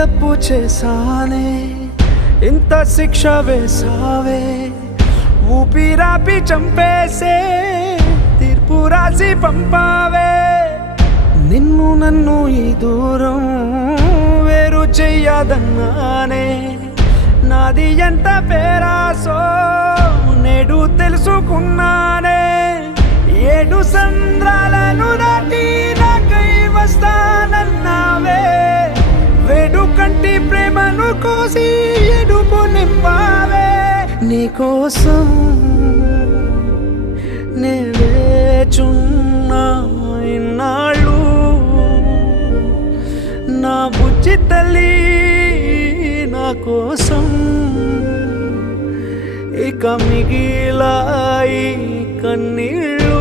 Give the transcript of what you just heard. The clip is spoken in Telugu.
తప్పు చేశానే ఇంత శిక్ష వేసావే ఊపిరాపి చంపేసే తీర్పు రాసి పంపావే నిన్ను నన్ను ఈ దూరం వేరు చెయ్యదన్నానే నాది ఎంత పేరాసో నేడు తెలుసుకున్నానే 7 సంద్రాలను దాటి నాకై వస్తానన్నావే వేడు కంటి ప్రేమను కోసి ఎడుపు నింపావే నీకోసం నే వేచున్నా ఇన్నాళ్ళు నా బుజ్జి తల్లి నా కోసం ఇక మిగిలాయి కన్నీళ్ళు